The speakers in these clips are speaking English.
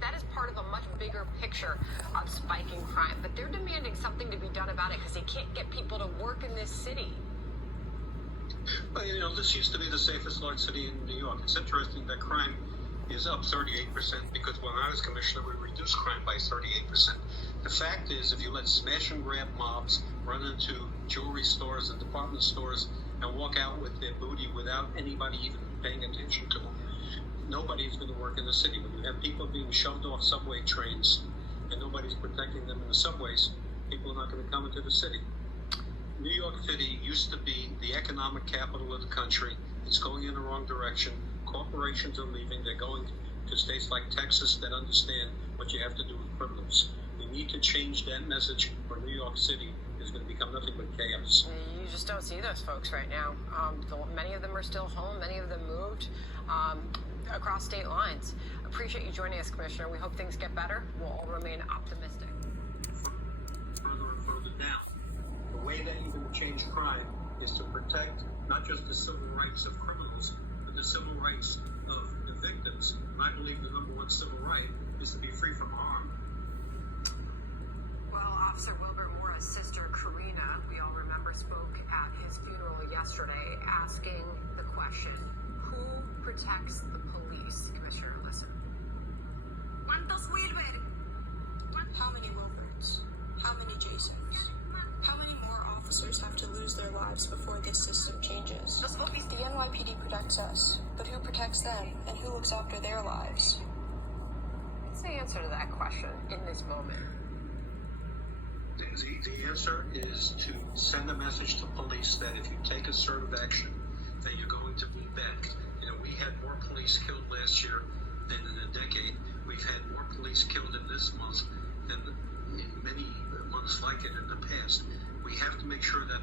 That is part of a much bigger picture of spiking crime. But they're demanding something to be done about it because they can't get people to work in this city. Well, this used to be the safest large city in New York. It's interesting that crime is up 38% because when I was commissioner, we reduced crime by 38%. The fact is, if you let smash and grab mobs run into jewelry stores and department stores and walk out with their booty without anybody even paying attention to them, nobody's going to work in the city. When you have people being shoved off subway trains and nobody's protecting them in the subways, people are not going to come into the city. New York City used to be the economic capital of the country. It's going in the wrong direction. Corporations are leaving. They're going to states like Texas that understand what you have to do with criminals. We need to change that message, or New York City is going to become nothing but chaos. You just don't see those folks right now. Many of them are still home. Many of them moved across state lines. Appreciate you joining us, Commissioner. We hope things get better. We'll all remain optimistic. Further and further down. The way that you're going to change crime is to protect not just the civil rights of criminals, but the civil rights of the victims. And I believe the number one civil right is to be free from harm. Well, Officer Wilbert Mora's sister, Karina, we all remember, spoke at his funeral yesterday asking the question, who protects the police? Commissioner, listen. ¿Cuántos Wilber? How many Wilberts? How many Jasons? How many more officers have to lose their lives before this system changes? The NYPD protects us, but who protects them, and who looks after their lives? What's the answer to that question in this moment? The answer is to send a message to police that if you take assertive action, that you're going to be backed. We had more police killed last year than in a decade. We've had more police killed in this month than in many months like it in the past. We have to make sure that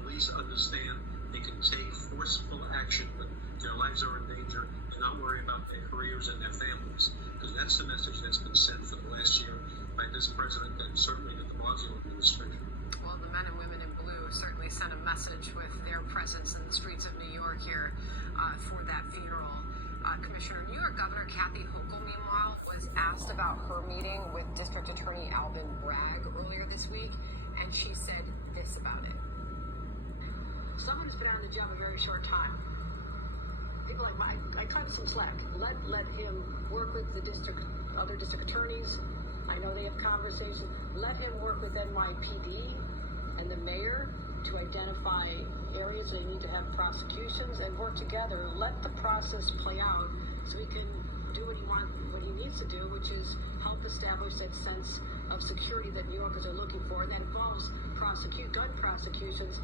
police understand they can take forceful action when their lives are in danger and not worry about their careers and their families. Because that's the message that's been sent for the last year by this president and certainly the de Blasio administration. Well, the men and women in blue certainly sent a message with their presence in the streets of New York here for that funeral. Commissioner, New York Governor Kathy Hochul, meanwhile, was asked about her meeting with District Attorney Alvin Bragg earlier this week, and she said this about it. Someone's been out of the job a very short time. People like I cut some slack. Let him work with the other district attorneys. I know they have conversations. Let him work with NYPD and the mayor to identify areas they need to have prosecutions and work together. Let the process play out so he can do what he needs to do, which is help establish that sense of security that New Yorkers are looking for. And that involves gun prosecutions.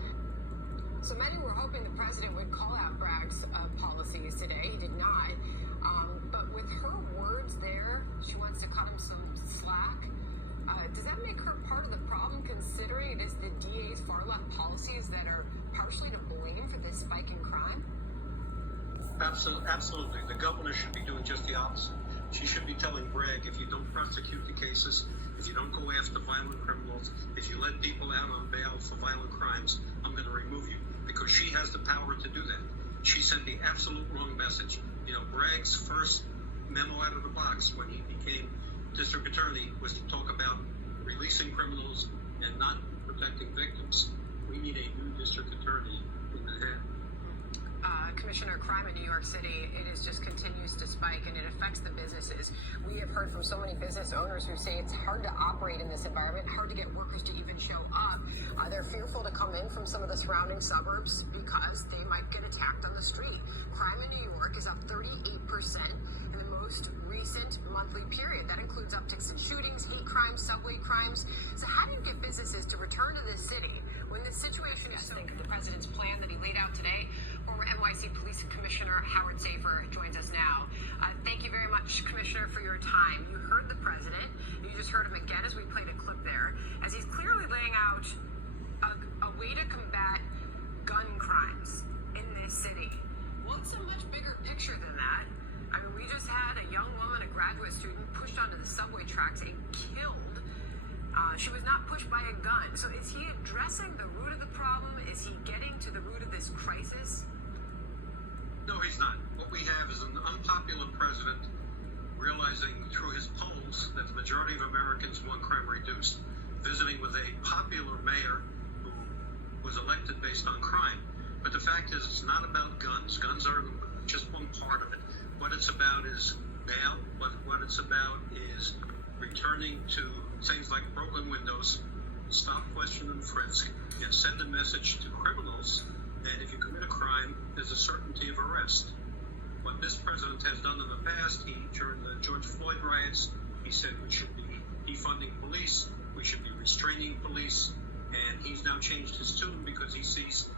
So many were hoping the president would call out Bragg's policies today. He did not. But with her words there, she wants to cut him some slack. Does that make her part of the problem, considering it is the DA's far-left policies that are partially to blame for this spike in crime? Absolutely. The governor should be doing just the opposite. She should be telling Bragg, if you don't prosecute the cases, if you don't go after violent criminals, if you let people out on bail for violent crimes, I'm going to remove you. Because she has the power to do that. She sent the absolute wrong message. Bragg's first memo out of the box when he became district attorney was to talk about releasing criminals and not protecting victims. We need a new district attorney in the head. Commissioner, crime in New York City, it just continues to spike, and it affects the businesses. We have heard from so many business owners who say it's hard to operate in this environment, hard to get workers to even show up. They're fearful to come in from some of the surrounding suburbs because they might get attacked on the street. Crime in New York is up 38% in the most recent monthly period. That includes upticks in shootings, hate crimes, subway crimes. So how do you get businesses to return to the city when the situation is so... Think of the president's plan that he laid out today. Former NYC Police Commissioner Howard Safir joins us now. Thank you very much, Commissioner, for your time. You heard the president. You just heard him again as we played a clip there, as he's clearly laying out a way to combat gun crimes in this city. What's a much bigger picture than that? I mean, we just had a young woman, a graduate student, pushed onto the subway tracks and killed. She was not pushed by a gun. So is he addressing the root of the problem? Is he getting to the root of this crisis? No, he's not. What we have is an unpopular president realizing through his Americans want crime reduced, visiting with a popular mayor who was elected based on crime. But the fact is, it's not about guns. Guns are just one part of it. What it's about is bail. What it's about is returning to things like broken windows, stop, question, and frisk, and send a message to criminals that if you commit a crime, there's a certainty of arrest. What this president has done in the past, during the George Floyd riots, he said we should be defunding police, we should be restraining police, and he's now changed his tune because he sees